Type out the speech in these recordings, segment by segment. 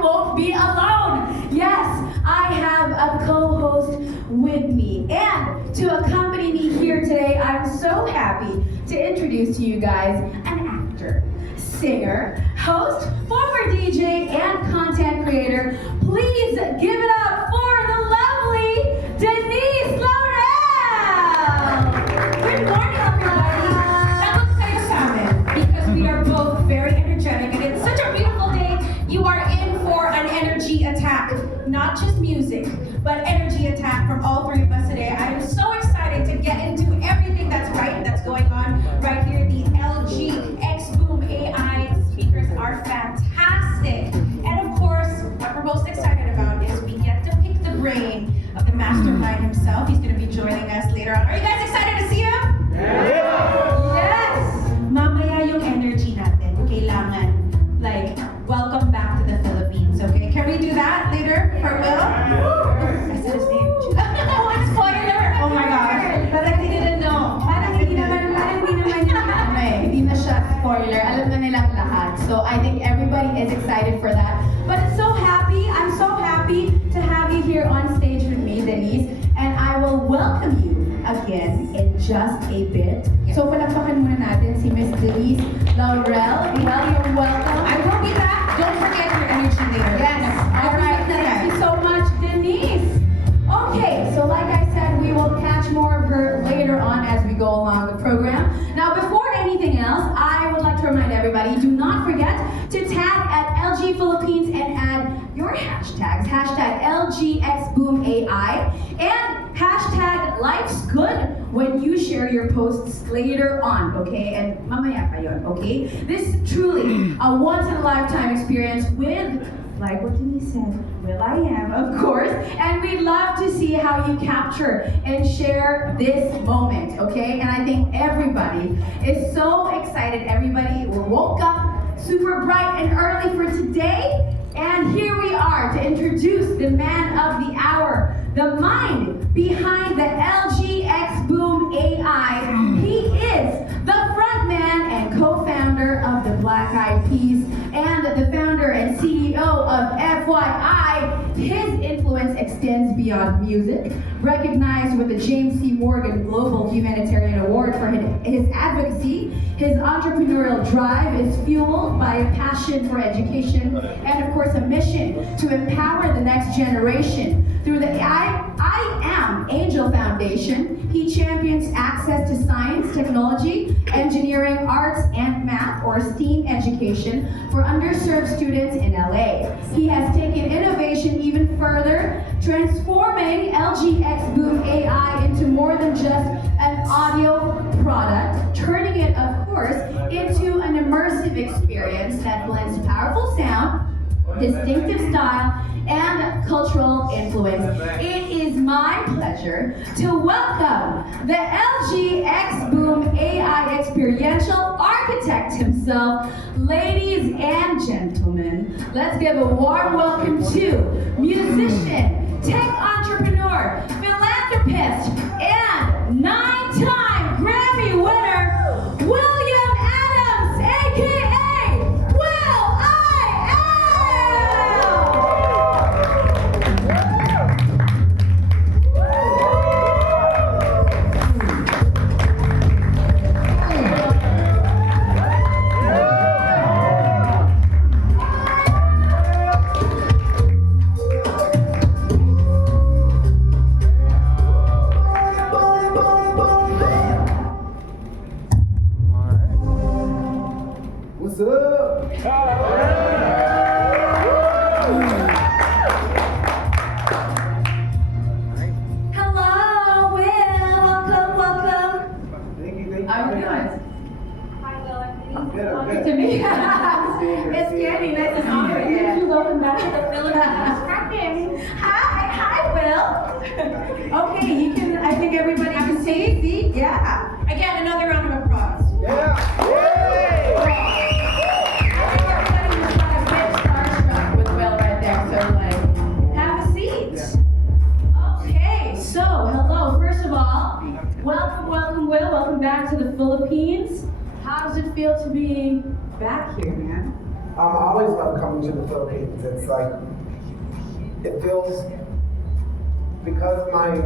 won't be alone. Yes, I have a co-host with me. And to accompany me here today, I'm so happy to introduce to you guys an actor, singer, host, former DJ, and content creator. Please give it up for the lovely Denise Laurel! Good morning, everybody! Nagot kayo sa amin because we are both very energetic and it's such a beautiful day. You are in for an energy attack. Not just music, but energy attack from all three of us today. I am so excited to get into everything that's right, that's going on right here. The LG XBOOM AI speakers are fantastic. And of course, what we're most excited about is we get to pick the brain of the mastermind himself. He's going to be joining us later on. Are you guys excited to see him? Yes! Mamaya yung energy natin, kailangan, like, welcome back to the Philippines, okay? Can we do that later for Will? I said his name. Oh, it's spoiler! Oh my gosh. Parang they didn't know. Parang hindi naman hindi na siya spoiler. Alam na nilang lahat. So I think everybody is excited for that. But I'm so happy to have you here on stage with me, Denise. And I will welcome you again in just a bit. So palakpakan muna natin si Miss Denise Laurel. Well, you're welcome. I will be back. Don't forget your energy later. Yes. All right. Thank you so much, Denise. Okay, so like I said, we will catch more of her later on as we go along the program. Now, before anything else, I would like to remind everybody, do not forget to tag at LG Philippines and add your hashtags. Hashtag LG XBOOM AI and hashtag Life's Good when you share your posts later on, okay? And mamaya pa yun, okay? This is truly a once-in-a-lifetime experience with, like what Denise said, WILL.I.AM, of course, and we'd love to see how you capture and share this moment, okay? And I think everybody is so excited. Everybody woke up super bright and early for today, and here we are to introduce the man of the hour, the mind behind the LG XBOOM AI. He is the frontman and co-founder of the Black Eyed Peas and the founder and CEO of FYI. His influence extends beyond music, recognized with the James C. Morgan Global Humanitarian Award for his advocacy. His entrepreneurial drive is fueled by a passion for education and, of course, a mission to empower the next generation. Through the I.AM Angel Foundation, he champions access to science, technology, engineering, arts, and math, or STEAM education for underserved students in LA. He has taken innovation even further, transforming LG XBOOM AI into more than just an audio product, turning it, of course, into an immersive experience that blends powerful sound, distinctive style, and cultural influence. It is my pleasure to welcome the LG XBOOM AI experiential architect himself. Ladies and gentlemen, let's give a warm welcome to musician, tech entrepreneur, philanthropist, and 9-time Grammy winner, WILL.I.AM, aka WILL.I.AM! What's up? Hello, Will. Welcome. Thank you. How are you doing? Hi, Will. I'm good. Talking to me. It's Candy. Nice to see you again. Welcome back to the Philippines. Hi, Will. Okay, you can. I think everybody can see. Yeah. Again, another round of applause. Yeah. I think everybody was like a bit starstruck with Will right there. So like, have a seat. Okay. So hello. First of all, welcome, Will. Welcome back to the Philippines. How does it feel to be back here, man? I always love coming to the Philippines. It's like, it feels, because of my,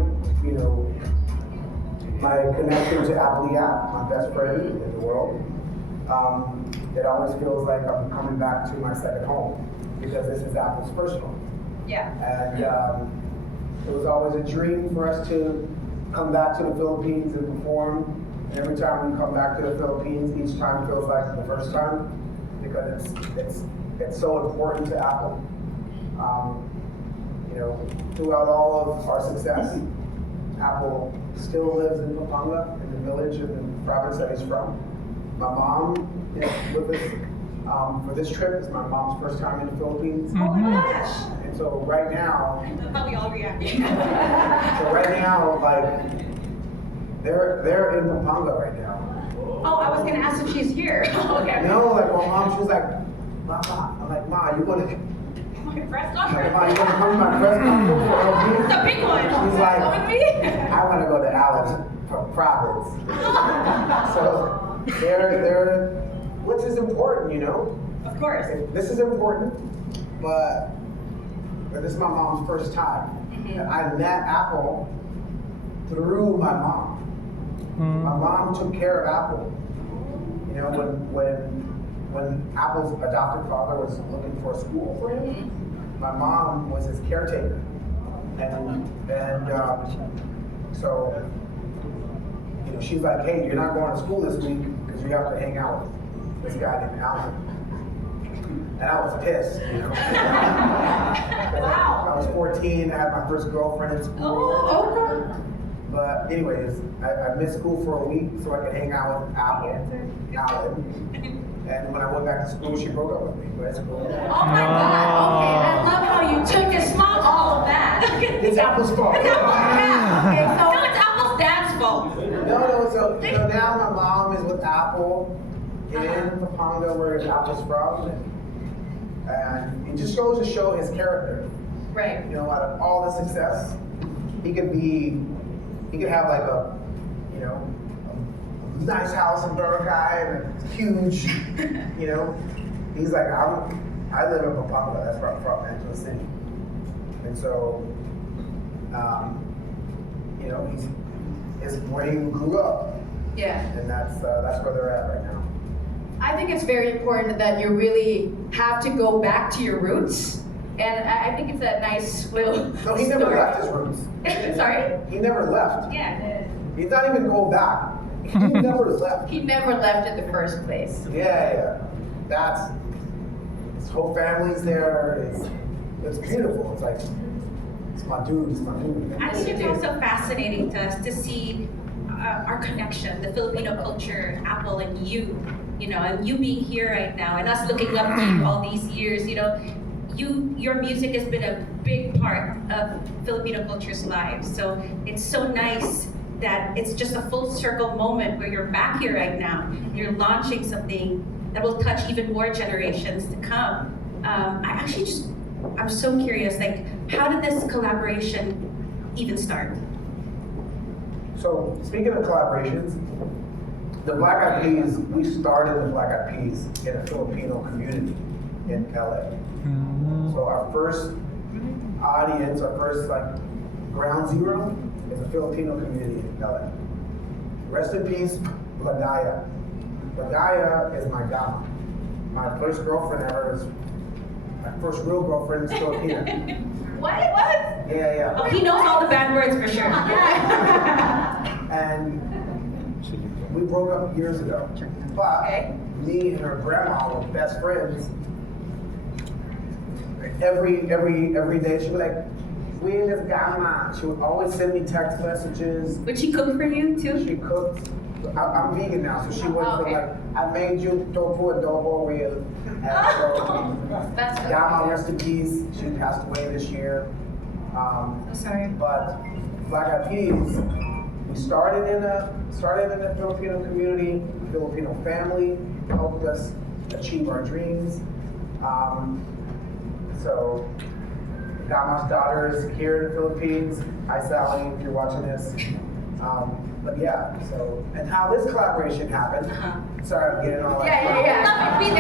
my connection to WILL.I.AM, my best friend in the world, it always feels like I'm coming back to my second home, because this is Apple's first home. Yeah. And it was always a dream for us to come back to the Philippines and perform. And every time we come back to the Philippines, each time feels like the first time, because it's so important to Apple. Throughout all of our success, Apple still lives in Pampanga, in the village in the province that he's from. My mom is with us for this trip. It's my mom's first time in the Philippines. Oh my gosh. And so right now, That's how we all react. so right now, like, they're in Pampanga right now. Oh, I was gonna ask if she's here. Okay. No, like my mom, she was like, Mama, I'm like, Ma, you wanna, My press Ma, conference. you wanna come to my press conference for LG? It's a big one. She's like, Go with me? I wanna go to Alice province. So they're, which is important, Of course. This is important, but this is my mom's first time. Mm-hmm. And I met Apple through my mom. My mom took care of Apple. When Apple's adopted father was looking for a school for him, my mom was his caretaker. And so she's like, hey, you're not going to school this week because you have to hang out with this guy named Alan. And I was pissed, Wow. I was 14, I had my first girlfriend in school. Oh, okay. But anyways, I missed school for a week so I could hang out with Alan. And when I went back to school, she broke up with me. But it's cool. Oh my God. Okay, I love how you took a small all of that. It's Apple's fault. It's Apple's dad. Okay, so no, it's Apple's dad's fault. No, so now my mom is with Apple in Pampanga, where Apple's from. And it just goes to show his character. Right. Out of all the success, he could have like a nice house in Boracay and a huge, he's like, I live in Pampanga, that's where I'm from, Angela City. And so, he's where he grew up, Yeah. and that's where they're at right now. I think it's very important that you really have to go back to your roots. And I think it's a nice little No, he never story. left his roots. Sorry? He never left. Yeah. He's not even going back. He never left. He never left in the first place. Yeah. His whole family's there. It's beautiful. It's like, it's my dude. I think it's also fascinating to us to see our connection, the Filipino culture, Apple, and you and you being here right now, and us looking up to you all these years. Your music has been a big part of Filipino culture's lives. So it's so nice that it's just a full circle moment where you're back here right now. You're launching something that will touch even more generations to come. I'm so curious, like, how did this collaboration even start? So, speaking of collaborations, the Black Eyed Peas, we started the Black Eyed Peas in a Filipino community in LA. So our first audience, our first ground zero is a Filipino community in LA. Rest in peace, LaGaya. LaGaya is my gama. My first girlfriend ever is, my first real girlfriend is Filipino. What? Yeah. Oh, he knows all the bad words for sure. And we broke up years ago. But me and her grandma were best friends. Every day she'd be like, we in this gama. She would always send me text messages. Would she cook for you too? She cooked. I'm vegan now, so she went from I made you tofu adobo real. That's good. Gama, rest in peace. She passed away this year. Sorry. But Black Eyed Peas, we started in a Filipino community, Filipino family, helped us achieve our dreams. So Gama's daughter is here in the Philippines. Hi Sally, if you're watching this. But yeah, so, and how this collaboration happened. Sorry, I'm getting all like. We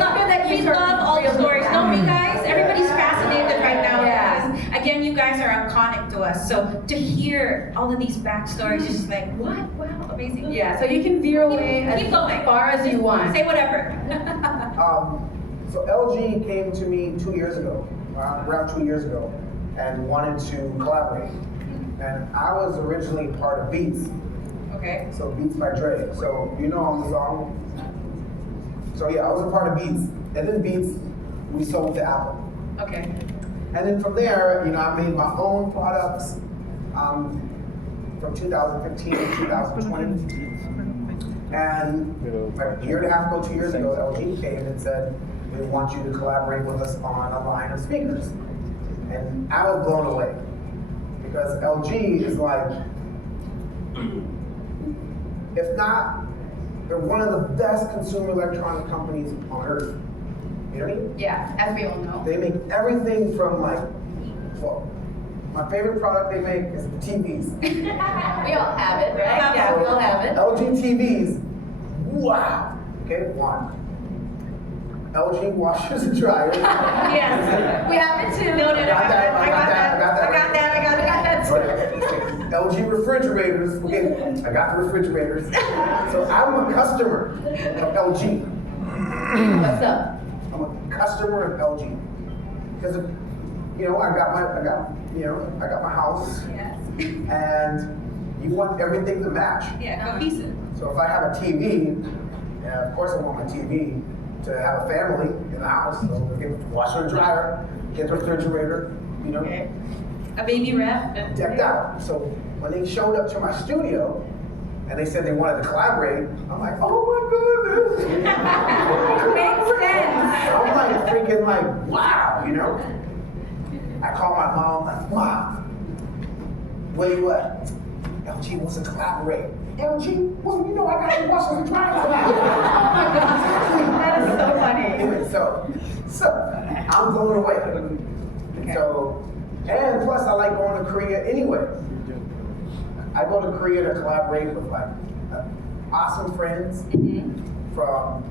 love all the stories, don't we, guys? Everybody's fascinated right now. Yeah. Because, again, you guys are iconic to us. So to hear all of these backstories is just like, what? Wow, amazing. Yeah, so you can veer away Keep going. as far as you want. Say whatever. So LG came to me 2 years ago, around 2 years ago, and wanted to collaborate. And I was originally part of Beats. Okay. So Beats by Dre. So you know on the song. So yeah, I was a part of Beats. And then Beats, we sold to Apple. Okay. And then from there, you know, I made my own products from 2015 to 2020. And like a year and a half ago, 2 years ago, LG came and said, we want you to collaborate with us on a line of speakers. And I was blown away. Because LG is like, if not, they're one of the best consumer electronic companies on earth. You know what I mean? Yeah, as we all know. They make everything from like, well, my favorite product they make is the TVs. We all have it, right? Yeah, we all have it. LG TVs, wow. Okay, one. LG washers and dryers. Yes. We have it too. No, I got that. Right. LG refrigerators. Okay, I got the refrigerators. So I'm a customer of LG. What's up? I'm a customer of LG because you know I got my house, Yes. and you want everything to match. Yeah, cohesive. So if I have a TV, and of course I want my TV to have a family in the house, so we get the washer and dryer, get the refrigerator, you know, Okay. A baby ref. decked out. So when they showed up to my studio and they said they wanted to collaborate, I'm like, oh my goodness. Makes sense. I'm like freaking like, wow, you know? I call my mom, like, Mom, wait, what? LG wants to collaborate. LG? Well, you know I got to watch the drive. That is so funny. Anyway, so I'm blown away. Okay. So, and plus I like going to Korea anyway. I go to Korea to collaborate with like awesome friends from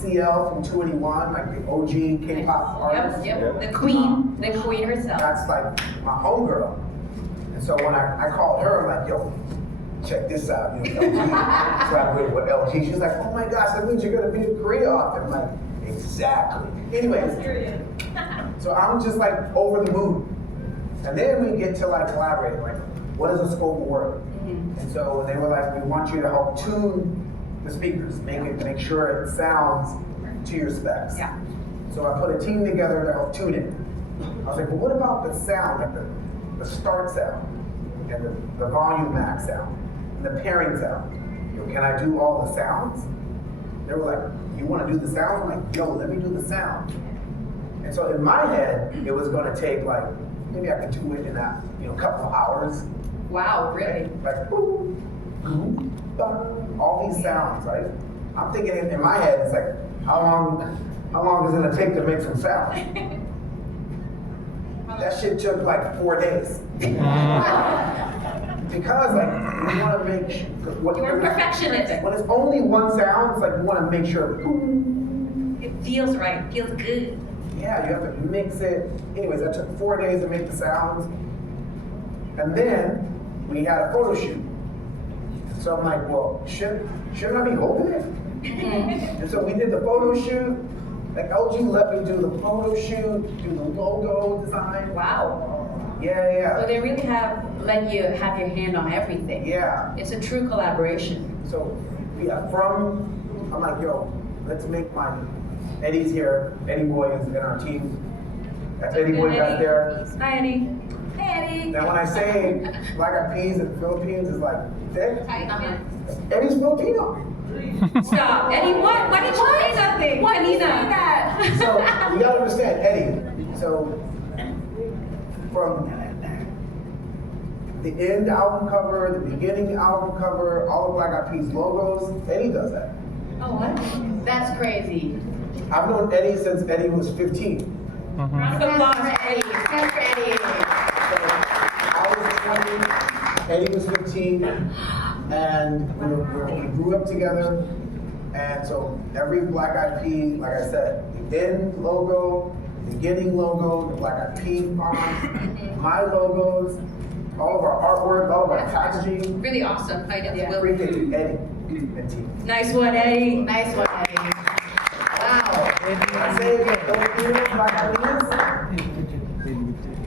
CL from 281, like the OG K-pop artists. Yep. The queen herself. That's like my homegirl. And so when I called her, I'm like, yo, check this out. You know, LG collaborated with LG. She's like, oh my gosh, that means you're gonna be in Korea often. I'm like, exactly. Anyways, so I'm just like over the moon. And then we get to like collaborating, like, what is the scope of work? And so they were like, we want you to help tune the speakers, make sure it sounds to your specs. Yeah. So I put a team together to help tune it. I was like, well, what about the sound, like the start sound, and the volume max sound, and the pairing sound? You know, can I do all the sounds? They were like, you want to do the sounds? I'm like, yo, let me do the sound. And so in my head, it was going to take like, maybe I could do it in that, couple of hours. Wow, really? Like, ooh, ooh, all these sounds, right? I'm thinking in my head, it's like, how long is it gonna take to make some sound? That shit took like 4 days. Because like, you wanna make sure, You're a perfectionist. when it's only one sound, it's like you wanna make sure, It feels right, feels good. yeah, you have to mix it. Anyways, that took 4 days to make the sounds. And then we had a photo shoot. So I'm like, well, shouldn't I be holding it? And so we did the photo shoot. Like LG let me do the photo shoot, do the logo design. Wow. Yeah. So they really let you have your hand on everything. Yeah. It's a true collaboration. So yeah, I'm like, yo, let's make Eddie's here. Eddie Boy is in our team. That's Eddie Boy back there. Hi, Eddie. Hey, Eddie. Now when I say Black Eyed Peas in the Philippines is like thick, Hi. Eddie's Filipino. Stop. Eddie, what? Why did you say something? Why did you say Nina? that? So you gotta understand Eddie. So from the end album cover, the beginning album cover, all the Black Eyed Peas logos, Eddie does that. Oh, what? That's crazy. I've known Eddie since Eddie was 15. Round of applause. Eddie. That's for Eddie. So I was 20, Eddie was 15. And we grew up together. And so every Black Eyed Pea, like I said, the end logo, the beginning logo, the Black Eyed Pea font, my logos, all of our artwork, all of our packaging. Really awesome. I know. Yeah. Will. Everything, Eddie and team. Nice one, Eddie. Nice one, Eddie. Wow. I say again, Filipinos, Black Eyed Peas.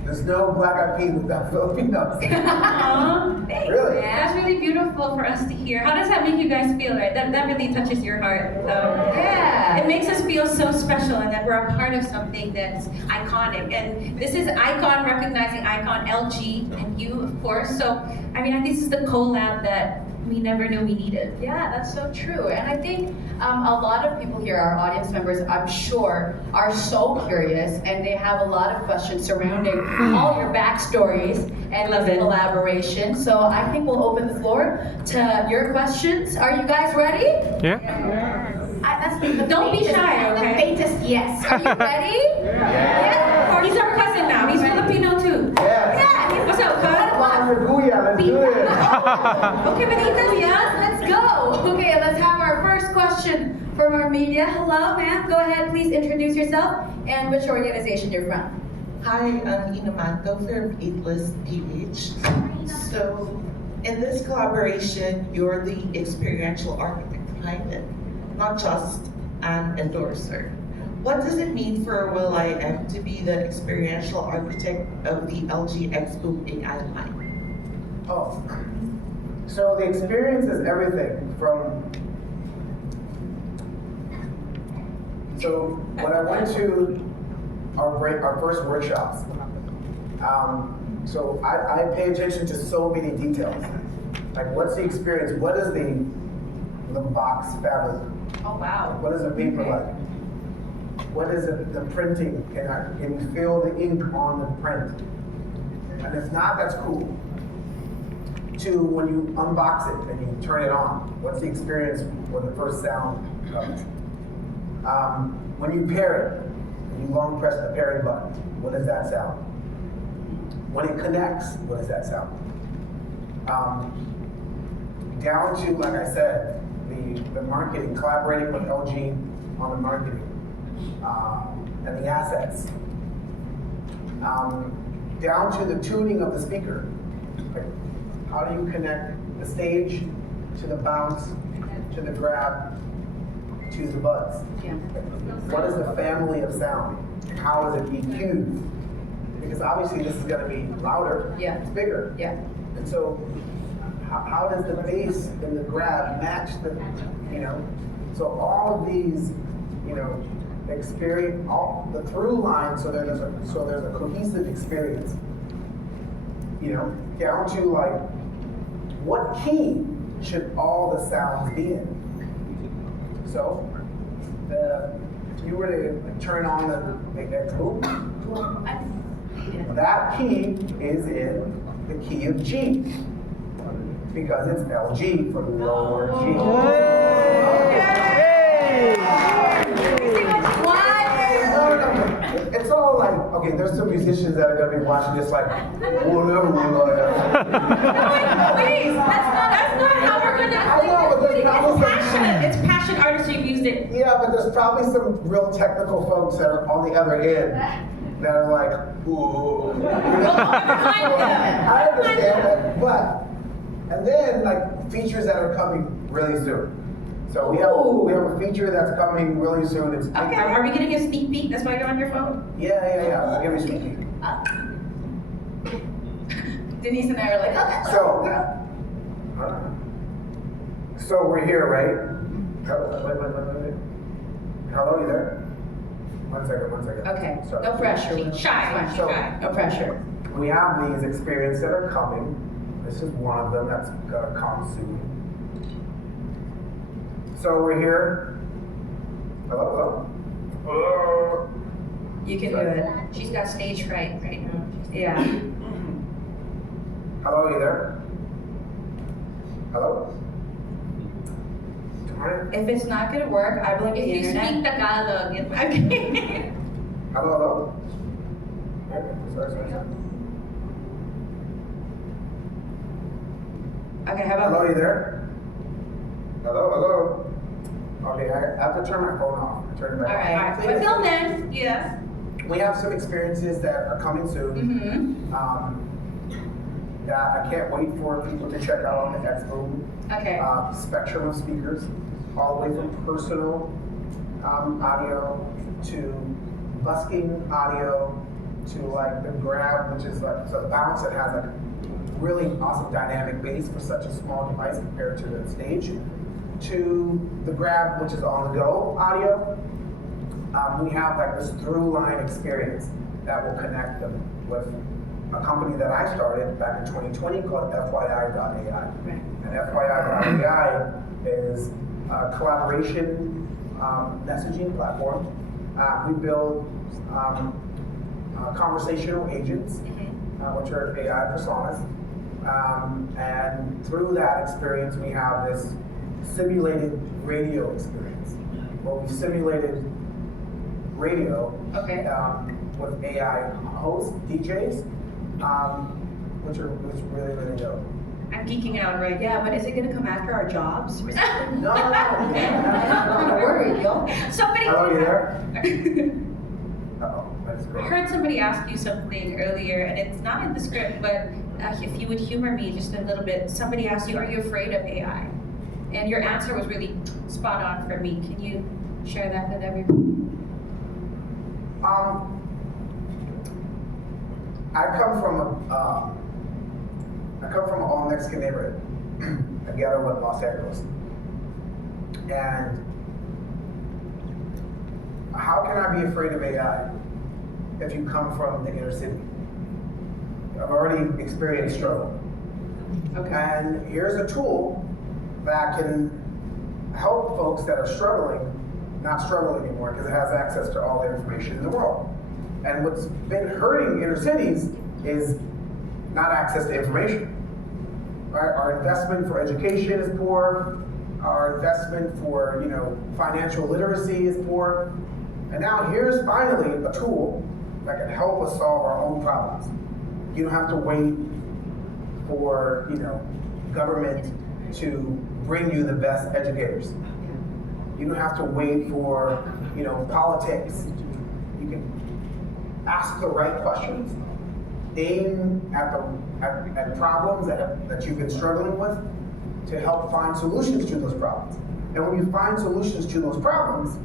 There's no Black Eyed Peas without Filipinos. Aww, thanks, Really? man. That's really beautiful for us to hear. How does that make you guys feel, right? That really touches your heart. Yeah. It makes us feel so special and that we're a part of something that's iconic. And this is Icon recognizing Icon, LG, and you, of course. So, I mean, I think this is the collab that we never knew we needed. Yeah, that's so true. And I think a lot of people here, our audience members, I'm sure, are so curious and they have a lot of questions surrounding all your backstories and Love this it. collaboration. So I think we'll open the floor to your questions. Are you guys ready? Yeah. That's the Don't be faintest- shy, okay? The faintest yes. Are you ready? Yeah. Or he's our cousin now. He's Filipino too. Yes. Yeah. What's up, cuz? Guya, let's do it. Okay, Benita, Yes, let's go. Okay, let's have our first question from our media. Hello, ma'am. Go ahead, please introduce yourself and which organization you're from. Hi, I'm Ina Manto from Eatless PH. So, in this collaboration, you're the experiential architect behind it, not just an endorser. What does it mean for WILL.I.AM to be the experiential architect of the LG XBOOM AI line? Oh, so the experience is everything from. So when I went to our first workshops, so I pay attention to so many details. Like, what's the experience? What is the box fabric? Oh, wow. What is the paper like? What is the printing? Can you feel the ink on the print? And if not, that's cool. To when you unbox it and you turn it on, what's the experience when the first sound comes? When you pair it, and you long press the pairing button, what does that sound? When it connects, what does that sound? Down to, like I said, the marketing, collaborating with LG on the marketing and the assets. Down to the tuning of the speaker. Like, how do you connect the stage to the bounce, to the grab, to the buzz? Yeah. What is the family of sound? How is it EQ'd? Because obviously this is going to be louder, Yeah. it's bigger. Yeah. And so how does the bass and the grab match the, so all of these, experience, all the through line, so there's a cohesive experience. Down to like, what key should all the sounds be in? So, if you were to turn on the XBOOM, that key is in the key of G, because it's LG from lower G. It's all like, okay, there's some musicians that are gonna be watching this like, whatever. Please, that's not how we're gonna I know, but there's probably passion. It's passion artistry. You've used it. Yeah, but there's probably some real technical folks that are on the other end that are like, ooh. I understand that, but, and then like features that are coming really soon. So we have a feature that's coming really soon. It's Okay, are we getting a sneak peek? That's why you're on your phone? yeah. I'll give you a sneak peek. Denise and I are like, okay. So we're here, right? Wait. Hello, you there? One second. Okay, Sorry. no pressure. Will. Shy. It's fine. No pressure. We have these experiences that are coming. This is one of them that's gonna come soon. So we're here. Hello? You can do it. She's got stage fright right now. Yeah. Hello, you there? Hello? Alright. If it's not gonna work, I blame the If you internet. speak Tagalog, it's okay. Hello? Okay, sorry. Okay, how Hello, about? you there? Hello. Okay, I have to turn my phone off. Turn it All back right. on. But till then, yes. We have some experiences that are coming soon. That I can't wait for people to check out on the XBOOM. Okay. Spectrum of speakers, all the way from personal audio to busking audio to like the grab, which is like the bounce that has a really awesome dynamic bass for such a small device compared to the stage, to the grab, which is on the go audio. We have like this through line experience that will connect them with a company that I started back in 2020 called FYI.ai. And FYI.ai is a collaboration messaging platform. We build conversational agents, which are AI personas. And through that experience, we have this simulated radio experience. Where we've simulated radio with AI hosts, DJs, which are really, really dope. I'm geeking out right now. Yeah, but is it gonna come after our jobs? No. I'm kind of worried, yo. Somebody. Hello, you there? Uh-oh, that's I great. heard somebody ask you something earlier, and it's not in the script, but if you would humor me just a little bit. Somebody asked you, "Are you afraid of AI?" And your answer was really spot on for me. Can you share that with everyone? I come from an all Mexican neighborhood, a ghetto in Los Angeles. And how can I be afraid of AI if you come from the inner city? I've already experienced struggle. Okay. And here's a tool that can help folks that are struggling not struggle anymore because it has access to all the information in the world. And what's been hurting inner cities is not access to information. Right? Our investment for education is poor. Our investment for financial literacy is poor. And now here's finally a tool that can help us solve our own problems. You don't have to wait for government to bring you the best educators. You don't have to wait for politics. You can ask the right questions, aim at problems that you've been struggling with to help find solutions to those problems. And when you find solutions to those problems,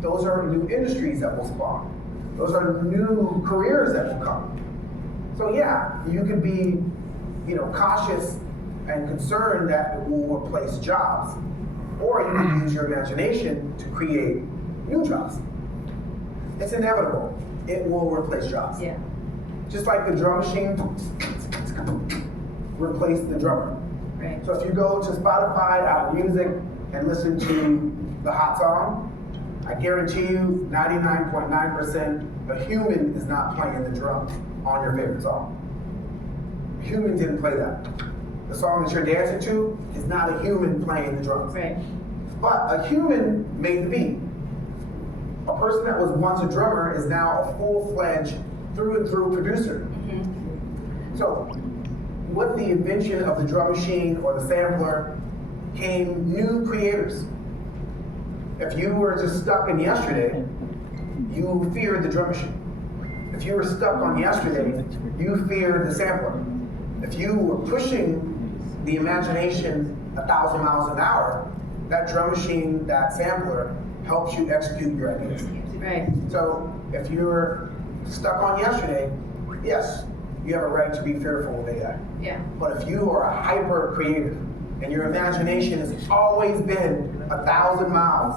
those are new industries that will spawn. Those are new careers that will come. So yeah, you could be cautious and concerned that it will replace jobs, or you can use your imagination to create new jobs. It's inevitable. It will replace jobs. Yeah. Just like the drum machine replaced the drummer. Right. So if you go to Spotify, Apple Music, and listen to the hot song, I guarantee you 99.9% a human is not playing the drums on your favorite song. A human didn't play that. The song that you're dancing to is not a human playing the drums. Right. But a human made the beat. A person that was once a drummer is now a full-fledged, through and through producer. So, with the invention of the drum machine or the sampler came new creators. If you were just stuck in yesterday, you feared the drum machine. If you were stuck on yesterday, you feared the sampler. If you were pushing the imagination 1,000 miles an hour, that drum machine, that sampler, helps you execute your ideas. Right. So if you're stuck on yesterday, yes, you have a right to be fearful of AI. Yeah. But if you are a hyper creative and your imagination has always been 1,000 miles,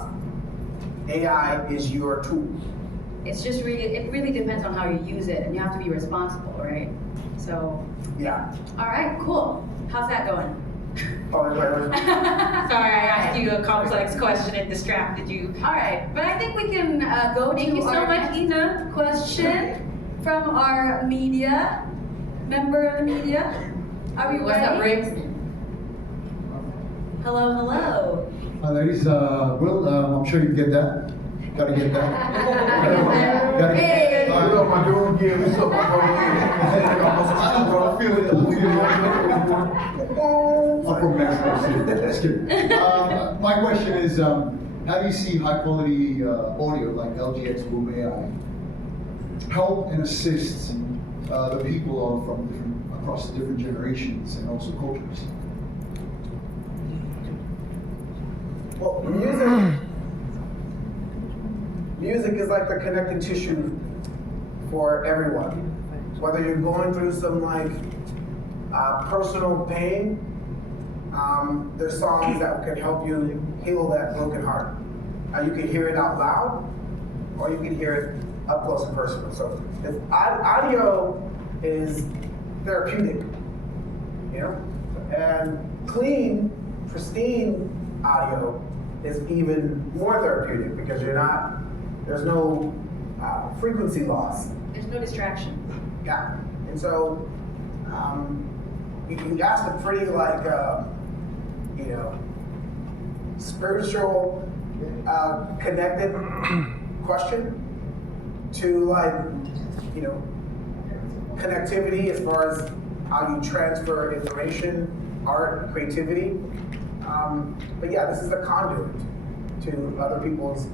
AI is your tool. It's just it really depends on how you use it, and you have to be responsible, right? So, Yeah. all right, cool. How's that going? Oh, wait. Sorry, I asked you a complex question and distracted you. All right, but I think we can go Thank to you so our much, Ina. question from our media, member of the media. Are we What's up, ready? Riggs? Hello. Ladies, Will, I'm sure you get that. Gotta get that. Gotta Hey, What up, my dude? Yeah, what's up, my brother? I feel it. I'm from Mexico City. Just kidding. My question is, how do you see high quality audio like LG XBOOM AI help and assist the people across different generations and also cultures? Well, music is like the connective tissue for everyone. Whether you're going through some like personal pain, there's songs that can help you heal that broken heart. You can hear it out loud, or you can hear it up close and personal. So if audio is therapeutic, you know, and clean, pristine audio is even more therapeutic because there's no frequency loss. There's no distraction. Yeah, and so you asked a pretty like spiritual connected question to like connectivity as far as how you transfer information, art, creativity. But yeah, this is a conduit to other people's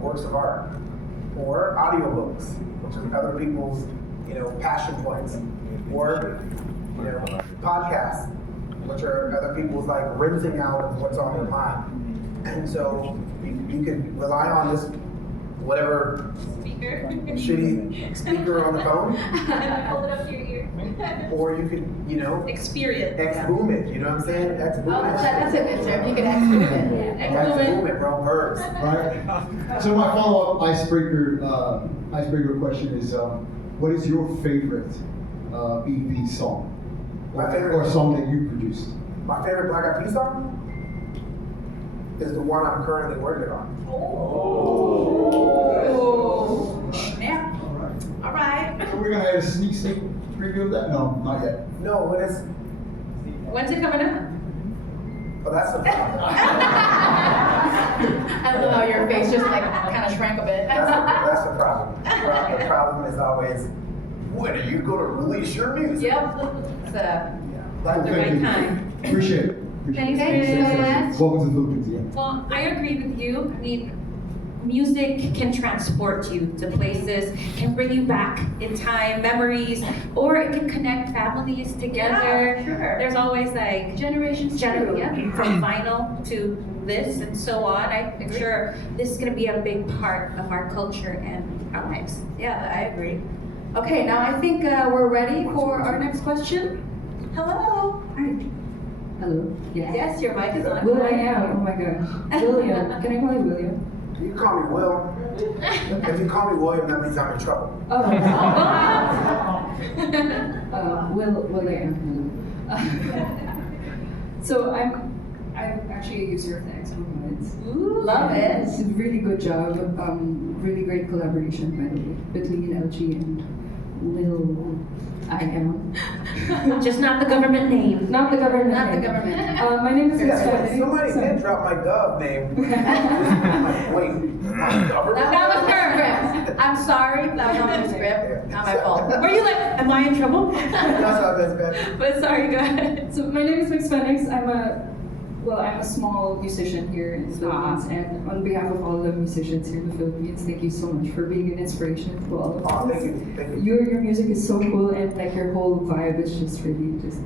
works of art, or audiobooks, which is other people's passion points, or podcasts, which are other people's like rinsing out of what's on their mind. And so you can rely on this whatever Speaker. shitty speaker on the phone, Hold it up to your ear. or you could Experience. X-boom it. You know what I'm saying? X-boom Oh, it. that's a good term. You can X-boom it. X-boom it, bro. Verbs. Right? So my follow-up icebreaker question is, what is your favorite BEP song? My favorite- or song that you produced? My favorite Black Eyed Peas song is the one I'm currently working on. Oh, snap. All right. So we're gonna have a sneak preview of that? No, not yet. No, when it's When's it coming out? that's the problem. I love how your face just like kind of shrank a bit. That's the problem. The problem is always, when are you gonna release your music? Yep. So, Like, The right time. Appreciate it. Thanks, Appreciate guys. it. Welcome to the Philippines, yeah. Well, I agree with you. I mean, music can transport you to places, can bring you back in time, memories, or it can connect families together. Yeah, sure. There's always like generations too. yeah, from vinyl to this and so on. I'm sure this is going to be a big part of our culture and our lives. Yeah, I agree. Okay, now I think we're ready for our next question. Hello. Hi. Hello. Yes. Yes, your mic is on. WILL.I.AM. Oh my gosh. William. Can I call you William? You can call me Will. If you call me William, that means I'm in trouble. Oh. WILL.I.AM. So I'm actually a user of the XBOOM Ads. Ooh, love it. It's a really good job. Really great collaboration, by the way, between LG and WILL.I.AM. Just not the government name. Not the government. Not the name. government. My name is Yeah, somebody Sorry. did drop my Gov name. Wait, my government? That was her script. I'm sorry, that was on the script. Not my fault. Were you like, am I in trouble? That's how that's bad. But sorry, go ahead. So my name is Mix Phoenix. I'm a small musician here in the Philippines, and on behalf of all the musicians here in the Philippines, thank you so much for being an inspiration to all of us. Oh, thank you, thank you. Your music is so cool, and like your whole vibe is just really just.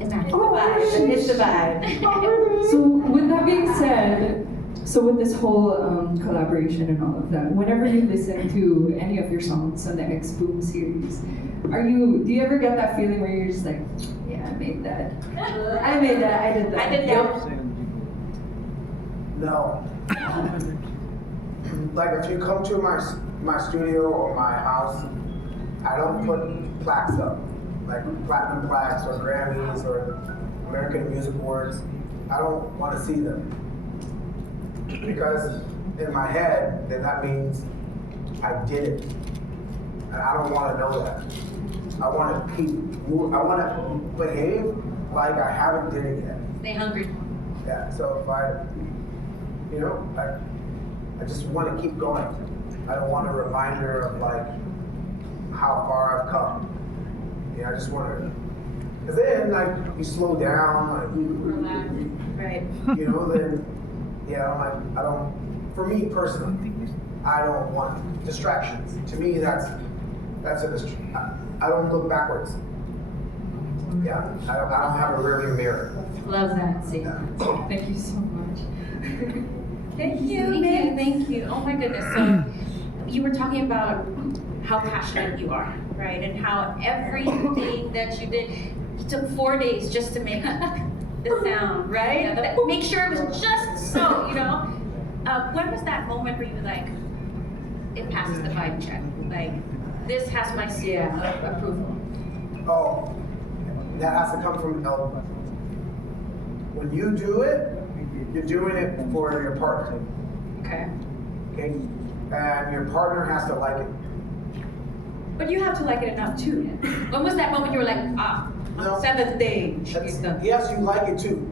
It's the vibe. It's the vibe. So with that being said, so with this whole collaboration and all of that, whenever you listen to any of your songs on the XBOOM series, do you ever get that feeling where you're just like, yeah, I made that, I did that. I did that. No. Like if you come to my studio or my house, I don't put plaques up, like platinum plaques or Grammys or American Music Awards. I don't want to see them. Because in my head, then that means I did it. And I don't want to know that. I want to keep moving. I want to behave like I haven't did it yet. Stay hungry. Yeah, so if I just want to keep going. I don't want a reminder of like how far I've come. Yeah, I just want to, because then like you slow down, like Right. you know, then yeah, I don't. For me personally, I don't want distractions. To me, that's a distraction. I don't look backwards. Yeah, I don't have a rearview mirror. Love that. See. Thank you so much. Thank you. Thank you. Oh my goodness. So you were talking about how passionate you are, right? And how everything that you did, you took 4 days just to make the sound, right? Yeah, Make sure it was just so, you know. When was that moment where you were like, it passes the vibe check? Like, this has my seal of approval. Oh, that has to come from when you do it, you're doing it for your partner. Okay. Okay? And your partner has to like it. But you have to like it enough too. When was that moment you were like, No. seventh day? That's, yes, you like it too.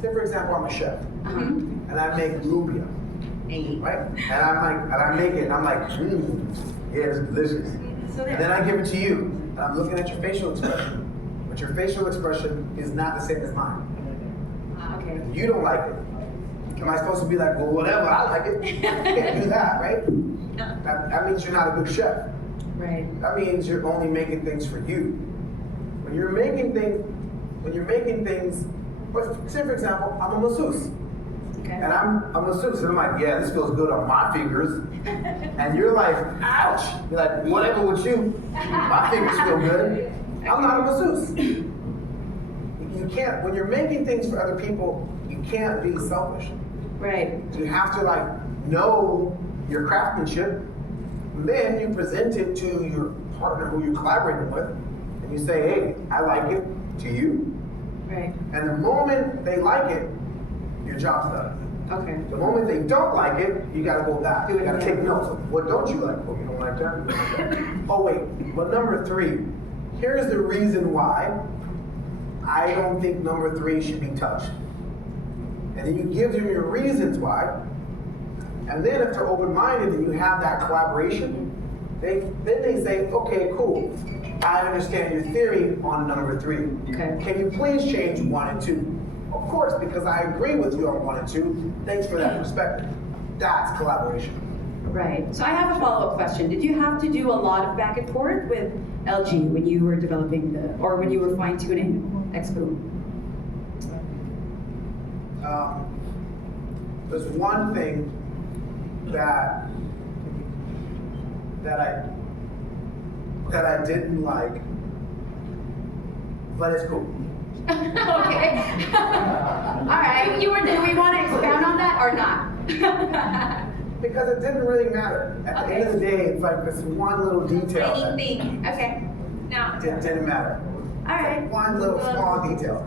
Say for example, I'm a chef and I make lumpia, right? And I make it and I'm like, yeah, it's delicious. So And then I give it to you and I'm looking at your facial expression, but your facial expression is not the same as mine. Okay. You don't like it. Am I supposed to be like, well, whatever, I like it? You can't do that, right? That means you're not a good chef. Right. That means you're only making things for you. When you're making things, say for example, I'm a masseuse. Okay. And I'm a masseuse, and I'm like, yeah, this feels good on my fingers. And you're like, ouch. You're like, whatever with you, my fingers feel good. I'm not a masseuse. You can't, when you're making things for other people, you can't be selfish. Right. You have to like know your craftsmanship, and then you present it to your partner who you're collaborating with, and you say, hey, I like it, to you. Right. And the moment they like it, your job's done. Okay. The moment they don't like it, you gotta go back. Do it You gotta again. take notes. What don't you like? Oh, you don't like that? You don't like that? Oh wait, but number 3, here's the reason why I don't think number 3 should be touched. And then you give them your reasons why. And then if they're open-minded and you have that collaboration, then they say, okay, cool. I understand your theory on number 3. Okay. Can you please change 1 and 2? Of course, because I agree with you on 1 and 2. Thanks for that perspective. That's collaboration. Right. So I have a follow-up question. Did you have to do a lot of back and forth with LG when you were developing or when you were fine-tuning XBOOM? There's one thing that I didn't like, but it's cool. Okay. All right. Do we want to expound on that or not? Because it didn't really matter. At the end of the day, it's like this one little detail that Anything. Okay. Now, didn't matter. All right. Like one little small detail.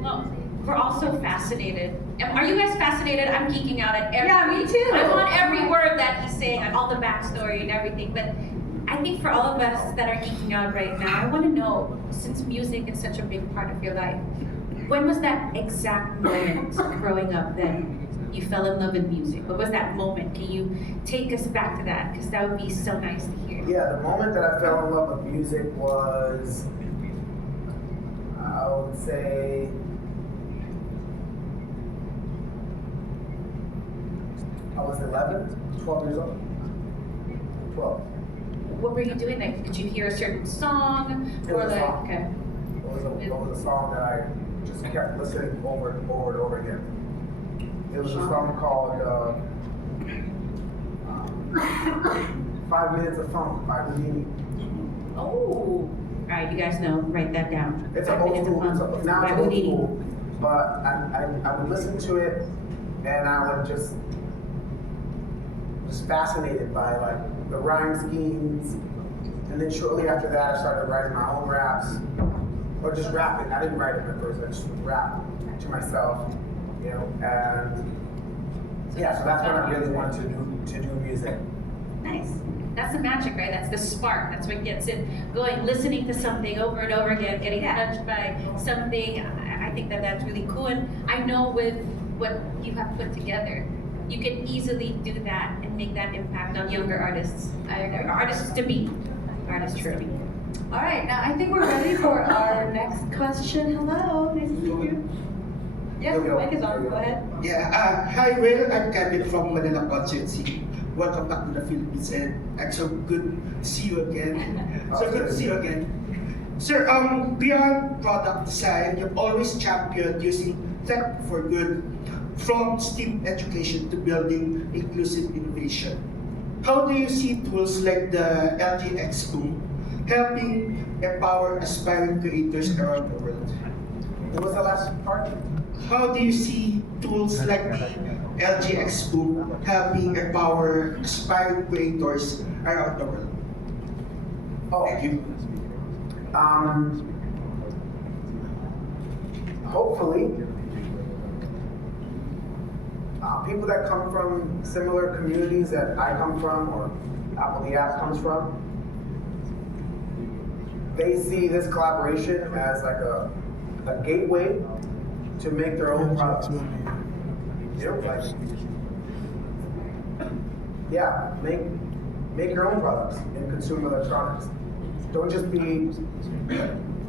well, we're also fascinated. Are you guys fascinated? I'm geeking out at every. Yeah, me too. I want every word that he's saying, and all the backstory and everything. But I think for all of us that are geeking out right now, I want to know, since music is such a big part of your life, when was that exact moment growing up that you fell in love with music? What was that moment? Can you take us back to that? Because that would be so nice to hear. Yeah, the moment that I fell in love with music was, I would say, I was 12 years old. 12. What were you doing? Like, did you hear a certain song? It Or was a like, song. okay. It was a song that I just kept listening over and over and over again. It was a song called 5 Minutes of Funk by Houdini. Oh. All right, you guys know, write that down. It's an 5 old Minutes of school, Fun now by it's old Houdini. school, but I would listen to it and I would just fascinated by like the rhyme schemes. And then shortly after that, I started writing my own raps, or just rapping. I didn't write it at first, I just rap to myself, you know, and yeah, so that's when I really wanted to do music. Nice. That's the magic, right? That's the spark. That's what gets it going. Listening to something over and over again, getting touched by something. I think that that's really cool. And I know with what you have put together, you can easily do that and make that impact on younger artists, or artists to be, artist to be. All right, now I think we're ready for our next question. Hello, nice to see you. Yes, Here we go. mic is on. Go ahead. Yeah, hi Will, I'm Kevin from Manila Constituency. Welcome back to the Philippines and I'm so good to see you again. So good to see you again. Sir, beyond product design, you've always championed using tech for good, from STEAM education to building inclusive innovation. How do you see tools like the LG XBOOM helping empower aspiring creators around the world? What was the last part? How do you see tools like the LG XBOOM helping empower aspiring creators around the world? Oh, Thank you. Hopefully, people that come from similar communities that I come from, or Apple the App comes from, they see this collaboration as like a gateway to make their own products. You know, like, yeah, make your own products in consumer electronics. Don't just be.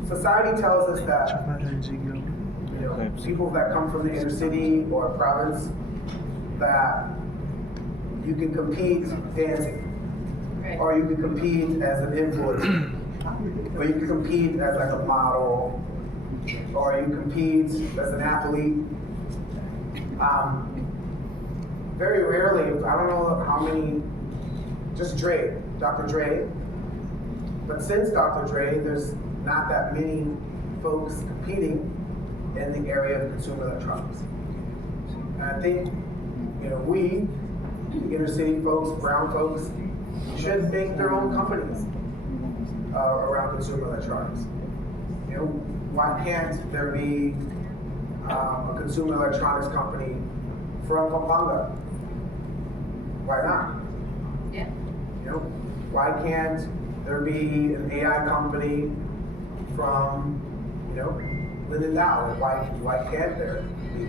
Society tells us that, you know, people that come from the inner city or province, that you can compete dancing, or you can compete as an influencer, or you can compete as like a model, or you compete as an athlete. Very rarely, I don't know how many, just Dr. Dre, but since Dr. Dre, there's not that many folks competing in the area of consumer electronics. And I think, you know, we, the inner city folks, brown folks, should make their own companies around consumer electronics. You know, why can't there be a consumer electronics company from Pampanga? Why not? Yeah. You know, why can't there be an AI company from, you know, Lindendale? Why can't there be?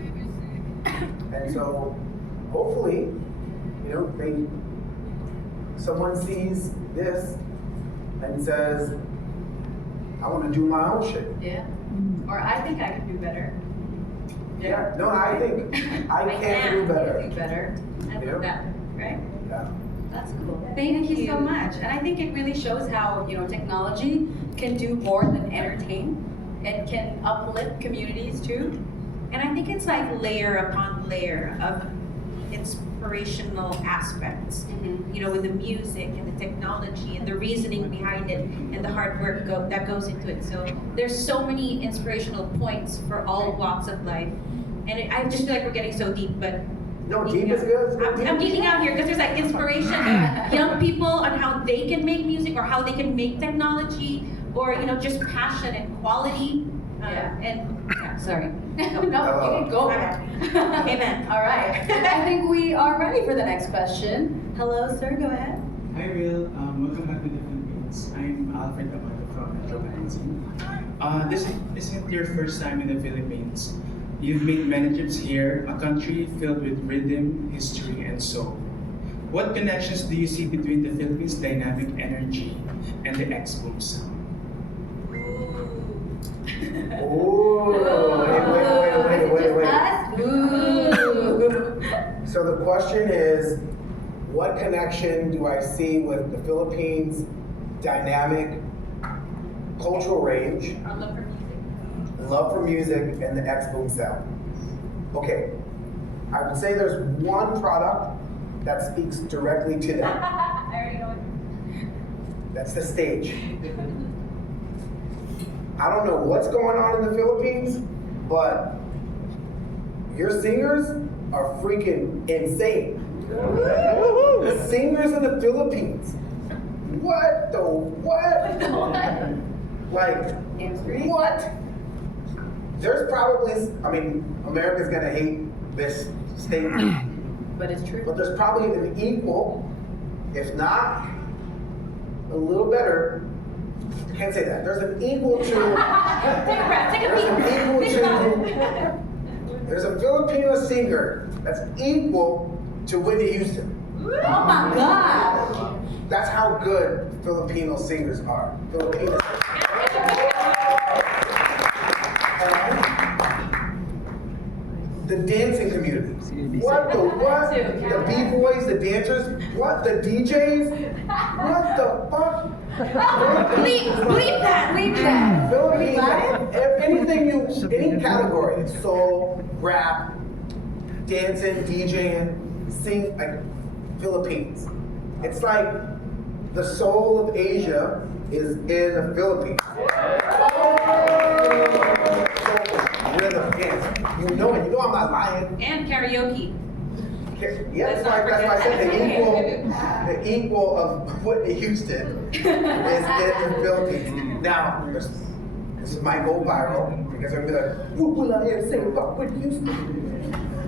And so, hopefully, you know, someone sees this and says, I want to do my own shit. Yeah. Or I think I can do better. Yeah. No, I think I can do better. Do better. I You know? love that. Right? Yeah. That's cool. Thank you so much. And I think it really shows how, you know, technology can do more than entertain. It can uplift communities too. And I think it's like layer upon layer of inspirational aspects. You know, with the music and the technology and the reasoning behind it and the hard work that goes into it. So there's so many inspirational points for all walks of life. And I just feel like we're getting so deep, but No, deep is good. I'm geeking out here because there's like inspiration, young people on how they can make music or how they can make technology, or you know, just passion and quality. Sorry. No, you can go. Amen. All right. I think we are ready for the next question. Hello, sir. Go ahead. Hi, Will. Welcome back to the Philippines. I'm Alfred Amato from Metro Magazine. This isn't your first time in the Philippines. You've made many trips here, a country filled with rhythm, history, and soul. What connections do you see between the Philippines' dynamic energy and the XBOOM sound? Wait. Us? Ooh. So the question is, what connection do I see with the Philippines' dynamic cultural range, love for music, and the XBOOM sound? Okay, I would say there's one product that speaks directly to that. I already know it. That's the stage. I don't know what's going on in the Philippines, but your singers are freaking insane. The singers in the Philippines. What the what? Like, what? There's probably, I mean, America's gonna hate this statement, But it's true. but there's probably an equal, if not a little better. I can't say that. There's an equal to. Take a breath. Take a There's an equal peek. to. There's a Filipino singer that's equal to Whitney Houston. Oh my God. That's how good Filipino singers are. Filipino singers. The dancing community. What the what? The B-boys, the dancers, what? The DJs? What the fuck? Bleep that. Philippines, anything any category, soul, rap, dancing, DJing, sing, like Philippines. It's like the soul of Asia is in the Philippines. Rhythm, dance. You know it. You know I'm not lying. And karaoke. Yeah, that's why I said the equal of Whitney Houston is in the Philippines. Now, this might go viral because I'm gonna be like, what will I say about Whitney Houston?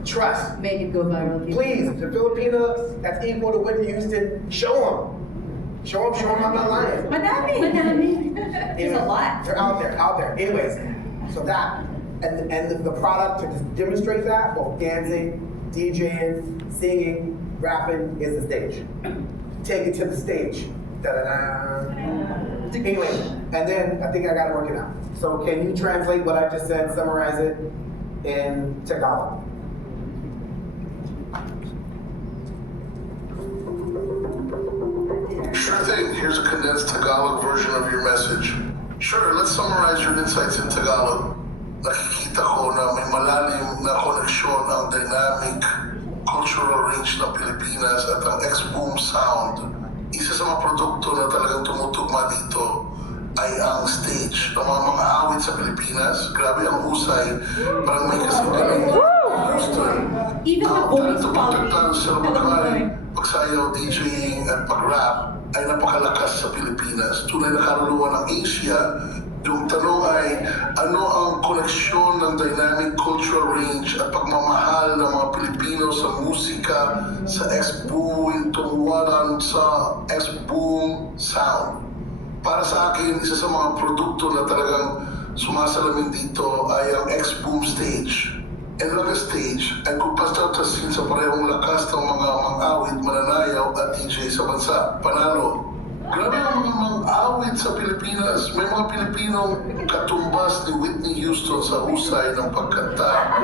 Trust. Make it go viral. Please, the Filipino that's equal to Whitney Houston, show them. Show them I'm not lying. Madami. There's a lot. They're out there. Anyways, so that, and the product to just demonstrate that, both dancing, DJing, singing, rapping, is the stage. Take it to the stage. Da-da-da. Anyway, and then I think I got to work it out. So can you translate what I just said, summarize it in Tagalog? Sure thing. Here's a condensed Tagalog version of your message. Sure, let's summarize your insights in Tagalog. Nakikita ko na may malalim na koneksyon ang dynamic cultural range ng Pilipinas at ang XBOOM sound. Isa sa mga produkto na talagang tumutugma dito ay ang stage ng mga awit sa Pilipinas. Grabe ang husay. Parang may kasagaling Houston. Even the voice quality. Sa lokal, pagsayaw, DJing at pag-rap ay napakalakas sa Pilipinas. Tunay na karuluwa ng Asia. Yung tanong ay, ano ang koneksyon ng dynamic cultural range at pagmamahal ng mga Pilipino sa musika, sa XBOOM, tungwanan sa XBOOM sound? Para sa akin, isa sa mga produkto na talagang sumasalamin dito ay ang XBOOM stage. And like a stage ay kupastatasin sa parehong lakas ng mga mang-awit, mananayaw at DJ sa bansa. Panalo. Grabe ang mga mang-awit sa Pilipinas. May mga Pilipinong katumbas ni Whitney Houston sa husay ng pagkanta.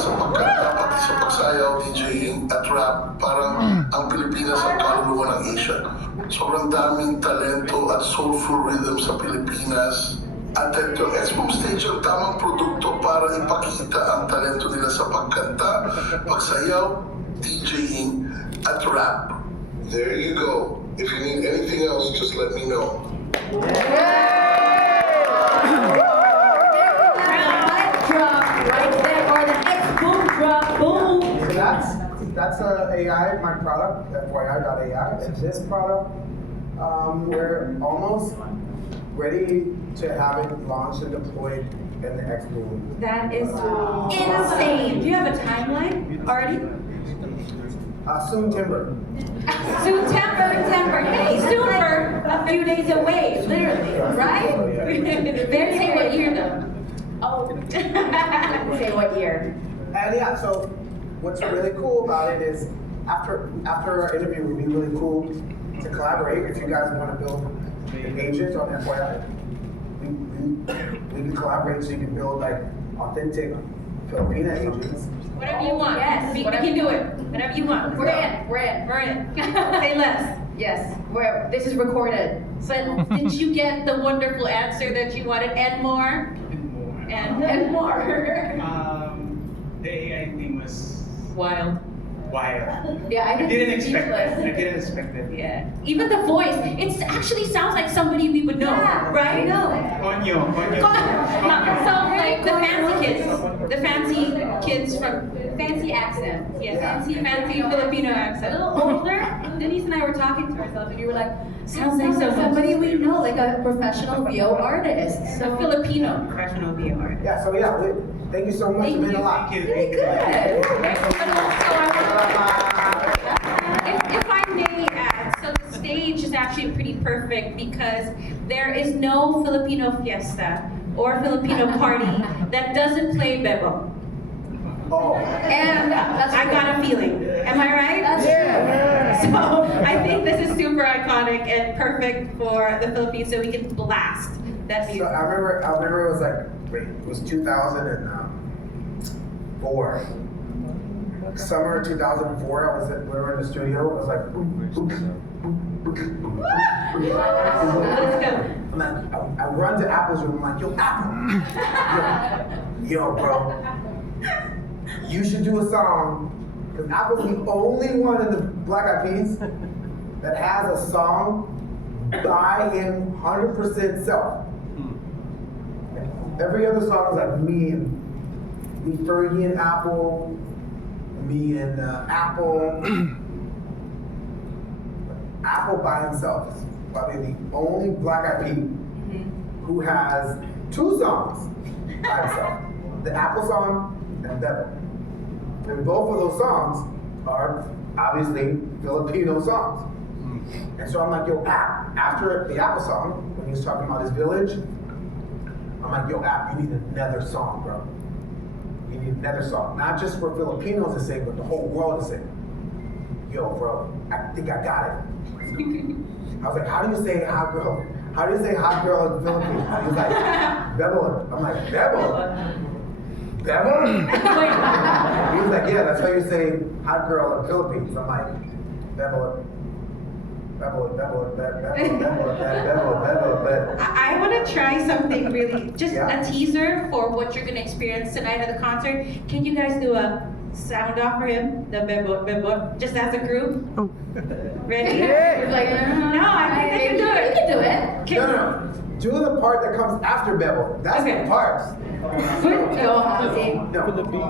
Sa pagkanta, pati sa pagsayaw, DJing at rap. Parang ang Pilipinas ang kaluluwa ng Asia. Sobrang daming talento at soulful rhythm sa Pilipinas. At ito, XBOOM Stage ang tamang produkto para ipakita ang talento nila sa pagkanta, pagsayaw, DJing, at rap. There you go. If you need anything else, just let me know. Mic drop right there, or the XBOOM drop, boom. So that's AI, my product, FYI.ai. And this product, we're almost ready to have it launched and deployed in the XBOOM. That is insane. Do you have a timeline already? Soon timber. September. Hey, sooner, a few days away, literally, right? Then say what year though? Oh. Say what year? And yeah, so what's really cool about it is after our interview, it would be really cool to collaborate. If you guys want to build an agent on FYI, we can collaborate so you can build like authentic Filipino agents. Whatever you want. Yes, We whatever can you do want. it. Whatever you want. We're in. Say less. Yes, this is recorded. So did you get the wonderful answer that you wanted and more? And more. The AI thing was Wild. wild. Yeah, I didn't expect that. I didn't expect it. Yeah. Even the voice, it actually sounds like somebody we would know, right? Konyo. So like the fancy kids from fancy accent. Yeah, fancy Filipino accent. A little older. Denise and I were talking to ourselves, and you were like, sounds like somebody we know, like a professional VO artist. So Filipino professional VO artist. Yeah, so yeah, thank you so much. It meant a lot. Thank you. Really good. But also, if I may add, so the stage is actually pretty perfect because there is no Filipino fiesta or Filipino party that doesn't play bebo. Oh. And I got a feeling. Am I right? That's true. So I think this is super iconic and perfect for the Philippines, so we can blast that So music. I remember it was like, it was 2004. Summer 2004, we were in the studio, it was like, Let's go. I'm like, I run to Apple's room, I'm like, yo, Apple. Yo, bro. You should do a song, because Apple's the only one in the Black Eyed Peas that has a song by him 100% self. Every other song is like me, Fergie and Apple, me and Apple. Apple by himself is probably the only Black Eyed Pea who has 2 songs by himself. The Apple song and Devil. And both of those songs are obviously Filipino songs. And so I'm like, yo, App, after the Apple song, when he was talking about his village, I'm like, yo, App, you need another song, bro. You need another song. Not just for Filipinos to sing, but the whole world to sing. Yo, bro, I think I got it. I was like, how do you say hot girl? How do you say hot girl in the Philippines? He was like, Bebel. I'm like, Bebel? Bebel? He was like, yeah, that's how you say hot girl in the Philippines. I'm like, Bebel. I want to try something really, just a teaser for what you're going to experience tonight at the concert. Can you guys do a sound off for him? The bebo, bebo, just as a group? Oh. Ready? He's like, No, I think they can do it. You can do it. No. Do the part that comes after Bebel. That's Okay. the parts. No.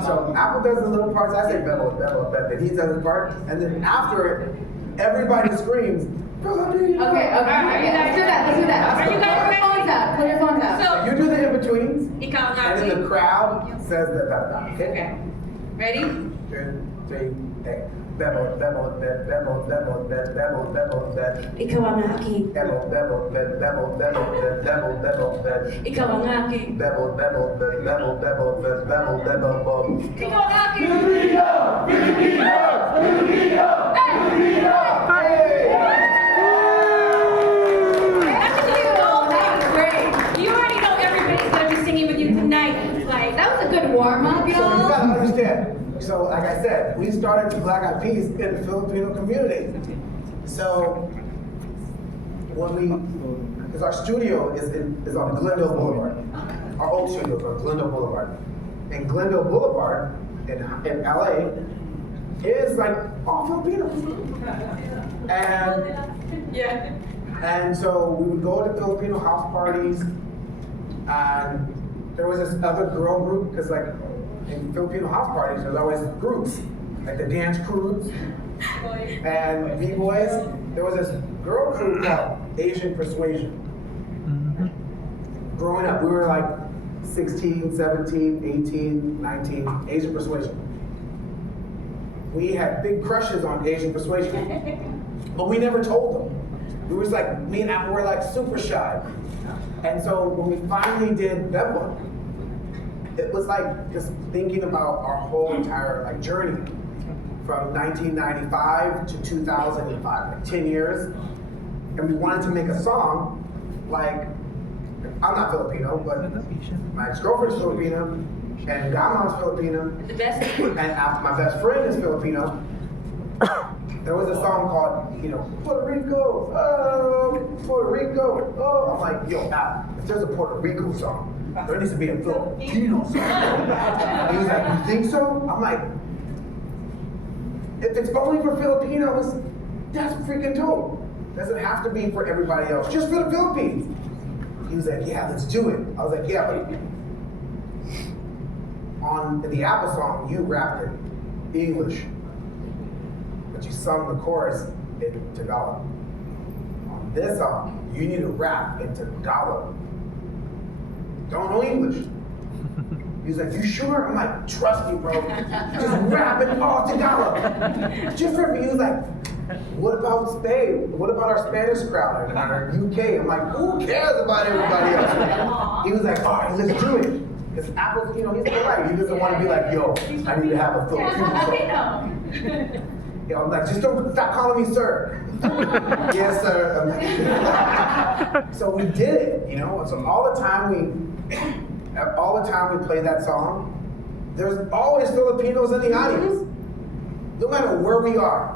So Apple does the little parts. I say Bebel, Bebel, Bebel. And he does his part. And then after it, everybody screams. Okay, let's do that. Are you guys Put your ready? phones out. Put your phones out. So, You do the in-betweens. ikaw nga, And then the crowd says the da-da-da. Okay. Ready? 2, 3, 8. Bebel, Bebel, Bebel, Bebel, Bebel, Bebel, Bebel. Ikaw ang aking. Bebel, Bebel, Bebel, Bebel, Bebel, Bebel, Bebel. Ikaw ang aking. Bebel, Bebel, Bebel, Bebel, Bebel, Bebel, Bebel. Ikaw ang aking. You already know everybody's gonna be singing with you tonight. Like, That was a good warm-up, So you y'all. gotta understand. So like I said, we started the Black Eyed Peas in the Filipino community. So because our studio is on Glendale Boulevard. Our old studio is on Glendale Boulevard. And Glendale Boulevard in LA is like all Filipino. And so we would go to Filipino house parties, and there was this other girl group, because like in Filipino house parties, there's always groups, like the dance crews and B-boys. There was this girl crew called Asian Persuasion. Growing up, we were like 16, 17, 18, 19, Asian Persuasion. We had big crushes on Asian Persuasion, but we never told them. We was like, me and Apple were like super shy. And so when we finally did Bebel, it was like just thinking about our whole entire like journey from 1995 to 2005, like 10 years. And we wanted to make a song like, I'm not Filipino, but my ex-girlfriend's Filipino, and Godmom's Filipino, the best. and my best friend is Filipino. There was a song called, Puerto Rico, oh, Puerto Rico, oh. I'm like, yo, if there's a Puerto Rico song, there needs to be a Filipino song. And he was like, you think so? I'm like, if it's only for Filipinos, that's freaking dope. Doesn't have to be for everybody else, just for the Philippines. He was like, yeah, let's do it. I was like, yeah, but on the Apple song, you rapped it English, but you sung the chorus in Tagalog. On this song, you need to rap in Tagalog. Don't know English. He's like, you sure? I'm like, trust me, bro. Just rap it all Tagalog. Just for me. He was like, what about Spain? What about our Spanish crowd and our UK? I'm like, who cares about everybody else? He was like, all right, let's do it. Because Apple's, he's polite. He doesn't want to be like, yo, I need to have a Filipino. I'm like, just don't stop calling me sir. Yes, sir. So we did it, So all the time we play that song, there's always Filipinos in the audience. No matter where we are.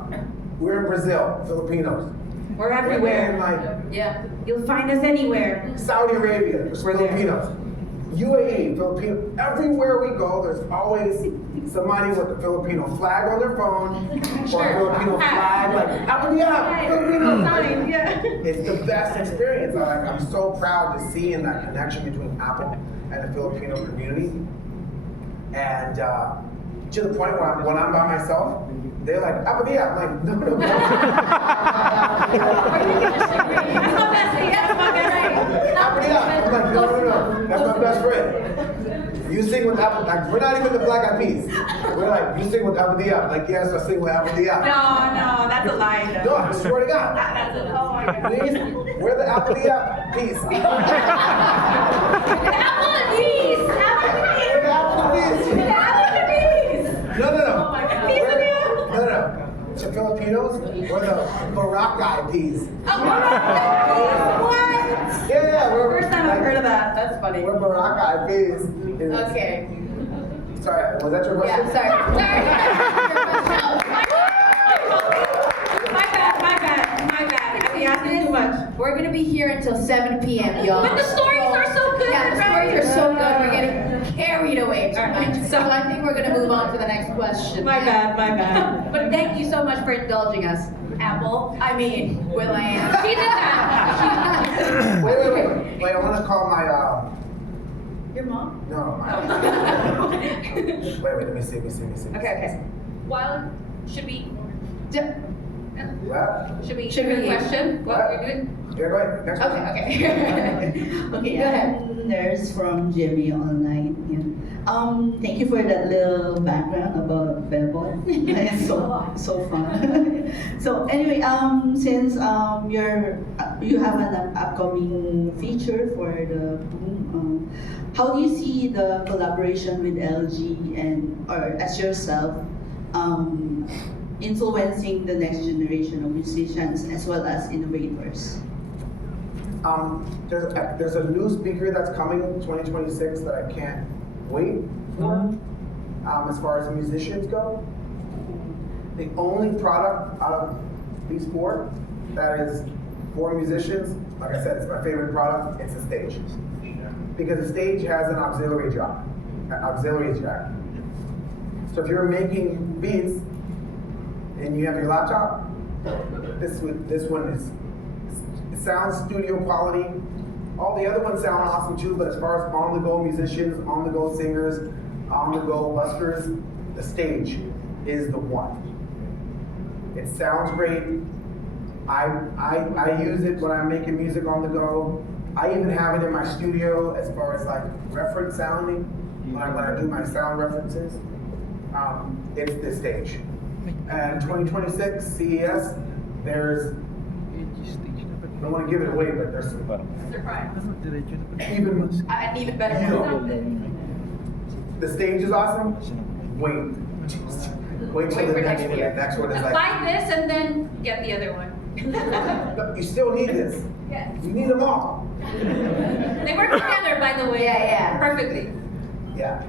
We're in Brazil, Filipinos. We're everywhere. Yeah. You'll find us anywhere. Saudi Arabia, there's Filipinos. UAE, Filipino. Everywhere we go, there's always somebody with a Filipino flag on their phone, or a Filipino flag, like, Filipino. It's the best experience. I'm so proud to see in that connection between Apple and the Filipino community. And to the point where when I'm by myself, they're like, I'm like, no. That's my bestie. That's my bestie. I'm like, no. That's my best friend. You sing with Apple, like, we're not even the Black Eyed Peas. We're like, you sing with Apple Dia. Like, yes, I sing with Apple Dia. No, that's a lie. No, I swear to God. That's a lie. Oh my God. We're the Apple Dia Peas. Apple Peas. Apple Peas. We're the Apple Peas. No. Oh my God. No. To Filipinos, we're the Barangay Peas. Oh, what? Yeah, we're First time I've heard of that. That's funny. We're Barangay Peas. Okay. Sorry, was that your question? Yeah, sorry. My bad. I be asking too much. We're gonna be here until 7 p.m., y'all. But the stories are so good. Yeah, the stories are so good. We're getting carried away tonight. So I think we're gonna move on to the next question. My bad. But thank you so much for indulging us, Apple. Will.I.AM. She did that. Wait, I want to call my, Your mom? no, my, wait, let me see. Okay. Well, should we What? hear a Should we- question? What we're doing? Yeah, go ahead. Next question. Okay. Okay, Go ahead. There's from Jimmy online. Yeah. Thank you for that little background about Bebot. It's so fun. So anyway, since you have an upcoming feature for the Boom, how do you see the collaboration with LG or as yourself influencing the next generation of musicians as well as innovators? There's a new speaker that's coming in 2026 that I can't wait for. As far as musicians go, the only product out of these four that is for musicians, like I said, it's my favorite product. It's a stage, because the stage has an auxiliary jack. So if you're making beats and you have your laptop, this one is. It sounds studio quality. All the other ones sound awesome too, but as far as on-the-go musicians, on-the-go singers, on-the-go buskers, the stage is the one. It sounds great. I use it when I'm making music on the go. I even have it in my studio as far as like reference sounding, when I do my sound references. It's the stage. And 2026 CES, there's, I don't want to give it away, but there's Surprise. even An even better one. the stage is awesome. Wait till the for next next one. year. The next one is like, Buy this and then get the other one. no, you still need this. Yeah. You need them all. They work together, by the way. Yeah. Perfectly. Yeah.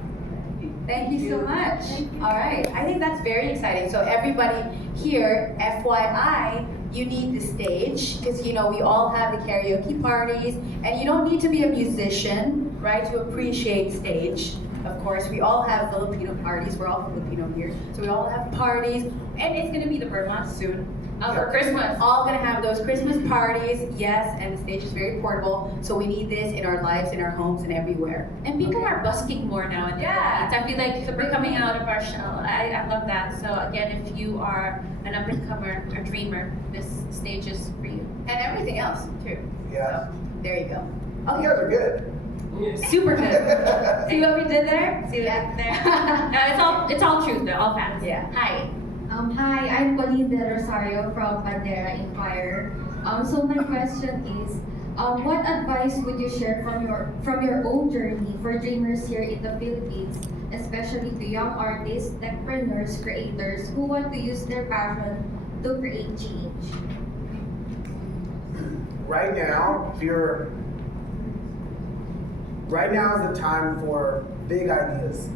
Thank you so much. All right, I think that's very exciting. So everybody here, FYI, you need the stage because we all have the karaoke parties, and you don't need to be a musician, right, to appreciate stage. Of course, we all have Filipino parties. We're all Filipino here, so we all have parties, and it's gonna be the Burma soon. For Christmas. All gonna have those Christmas parties, yes, and the stage is very portable, so we need this in our lives, in our homes, and everywhere. And people are busking more now in the Yeah. Philippines. I feel like we're coming out of our shell. I love that. So again, if you are an up-and-comer or dreamer, this stage is for you. And everything else, too. Yeah. So, there you go. You guys are good. Super good. See what we did there? See what I did there? No, it's all truth though, all facts. Yeah. Hi. Hi, I'm Colleen Del Rosario from Bandera Inquirer. So my question is, What advice would you share from your own journey for dreamers here in the Philippines, especially to young artists, techpreneurs, creators who want to use their passion to create change? Right now, right now is the time for big ideas.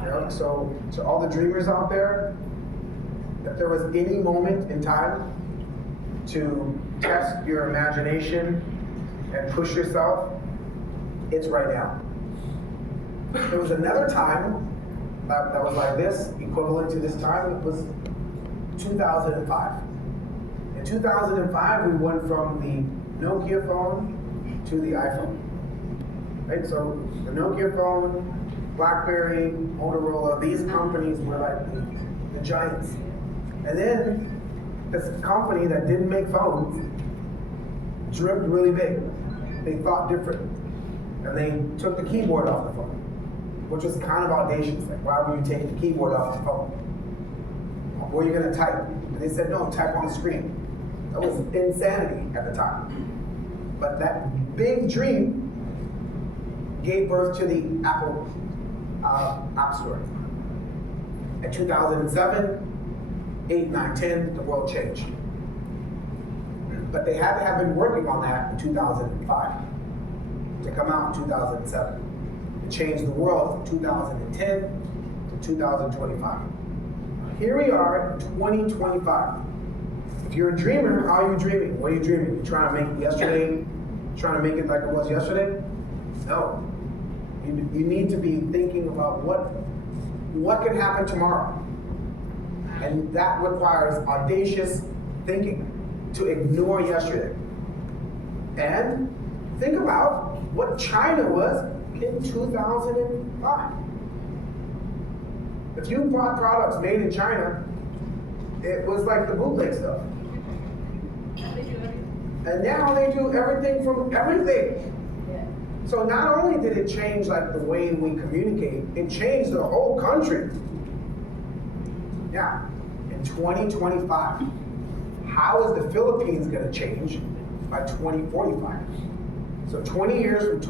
You know, so to all the dreamers out there, if there was any moment in time to test your imagination and push yourself, it's right now. There was another time that was like this, equivalent to this time, it was 2005. In 2005, we went from the Nokia phone to the iPhone. Right, so the Nokia phone, BlackBerry, Motorola, these companies were like the giants. And then this company that didn't make phones dreamt really big. They thought different. And they took the keyboard off the phone, which was kind of audacious. Like, why would you take the keyboard off the phone? Where are you gonna type? And they said, no, type on the screen. That was insanity at the time. But that big dream gave birth to the Apple App Store. In 2007, 8, 9, 10, the world changed. But they had to have been working on that in 2005 to come out in 2007. It changed the world from 2010 to 2025. Here we are in 2025. If you're a dreamer, how are you dreaming? What are you dreaming? You trying to make yesterday, trying to make it like it was yesterday? No. You need to be thinking about what can happen tomorrow. And that requires audacious thinking to ignore yesterday. And think about what China was in 2005. If you bought products made in China, it was like the bootleg stuff. And now they do everything from everything. So not only did it change like the way we communicate, it changed the whole country. Now, in 2025, how is the Philippines gonna change by 2045? So 20 years from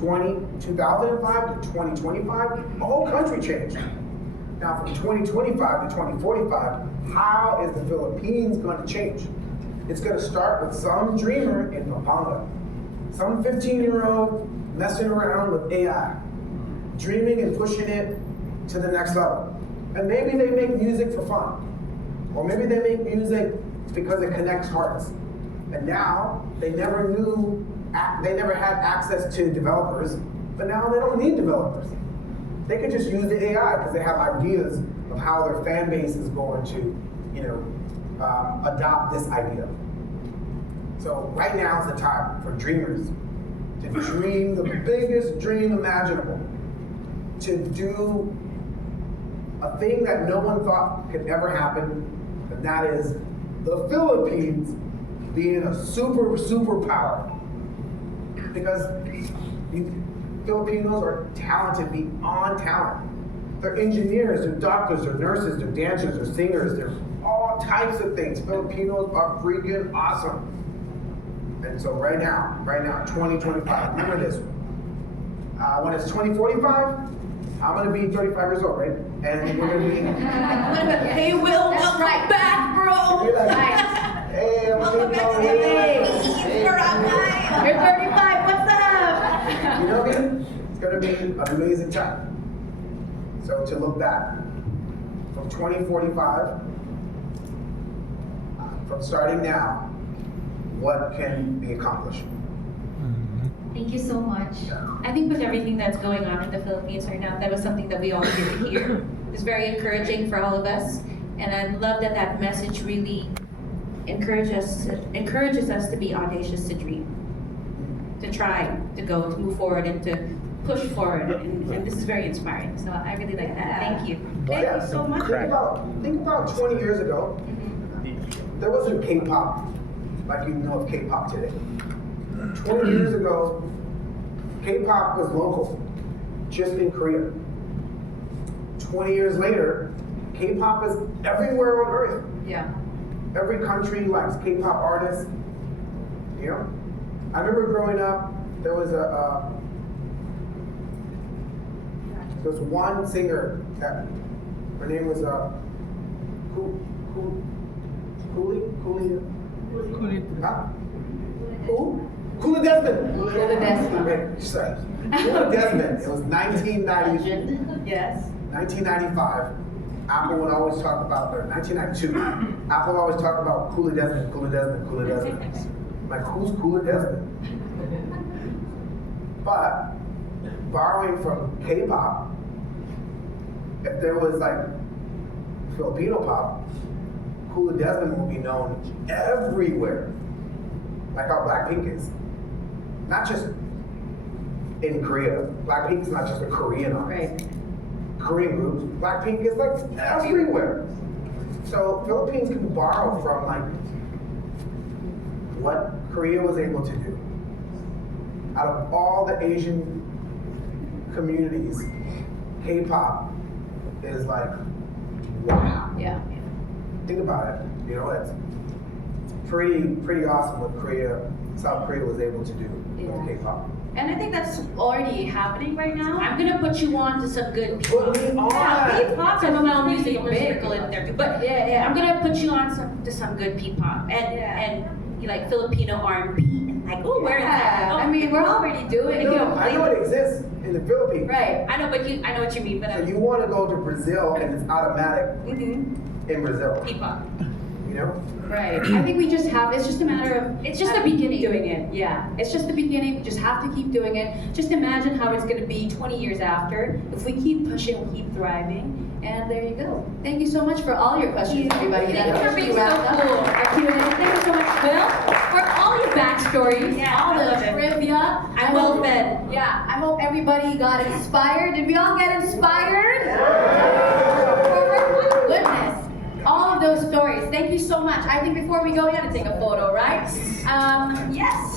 2005 to 2025, the whole country changed. Now from 2025 to 2045, how is the Philippines gonna change? It's gonna start with some dreamer in Pampanga, some 15-year-old messing around with AI, dreaming and pushing it to the next level. And maybe they make music for fun. Or maybe they make music because it connects hearts. And now, they never had access to developers, but now they don't need developers. They can just use the AI because they have ideas of how their fan base is going to, adopt this idea. So right now is the time for dreamers to dream the biggest dream imaginable, to do a thing that no one thought could ever happen, and that is the Philippines being a superpower. Because Filipinos are talented beyond talent. They're engineers, they're doctors, they're nurses, they're dancers, they're singers, they're all types of things. Filipinos are freaking awesome. And so right now, 2025, remember this. When it's 2045, I'm gonna be 35 years old, right? And we're gonna be. Hey, Will, welcome back, bro. You're like, hey, I'm gonna be going. Hey, You're 35, what's up? You know what I mean? It's gonna be an amazing time. So to look back, from 2045, from starting now, what can be accomplished? Thank you so much. I think with everything that's going on in the Philippines right now, that was something that we all needed to hear. It's very encouraging for all of us, and I love that that message really encourages us to be audacious, to dream, to try, to go, to move forward, and to push forward. And this is very inspiring. So I really like that. Thank you. Thank you so much. Think about 20 years ago, there wasn't K-pop like you know of K-pop today. 20 years ago, K-pop was local, just in Korea. 20 years later, K-pop is everywhere on earth. Yeah. Every country likes K-pop artists. You know, I remember growing up, there was one singer that her name was Cooley Desmond. Cooley Desmond. Wait, sorry. Cooley Desmond. It was 1990. Legend. Yes. 1995. Apple would always talk about, or 1992. Apple would always talk about Cooley Desmond, Cooley Desmond, Cooley Desmond. I'm like, who's Cooley Desmond? But borrowing from K-pop, if there was like Filipino pop, Cooley Desmond will be known everywhere. Like how Blackpink is. Not just in Korea. Blackpink is not just a Korean artist. Right. Korean groups, Blackpink is like everywhere. So Philippines can borrow from like what Korea was able to do. Out of all the Asian communities, K-pop is like, wow. Yeah. Think about it. You know, it's pretty awesome what South Korea was able to do with K-pop. And I think that's already happening right now. I'm gonna put you on to some good Put me on. Yeah, P-pop and well music, I'm gonna circle in there too. But Yeah. I'm gonna put you on to some good P-pop and you like Filipino R&B and like, oh, where is that? I mean, we're already doing it. I know it exists in the Philippines. Right. I know, but I know what you mean, but So you want to go to Brazil and it's automatic Mm-hmm. in Brazil. P-pop. You know? Right. I think we just have, it's just a matter of, It's just the beginning. Doing it. Yeah. It's just the beginning. We just have to keep doing it. Just imagine how it's going to be 20 years after if we keep pushing, we keep thriving. And there you go. Thank you so much for all your questions, everybody. Thank you That for being so wrapped up cool. our Q&A. Thank you so much, Will, for all your backstories, Yeah, all I the love it. trivia. I'm well fed. Yeah. I hope everybody got inspired. Did we all get inspired? My goodness. All of those stories. Thank you so much. I think before we go, we got to take a photo, right? Yes.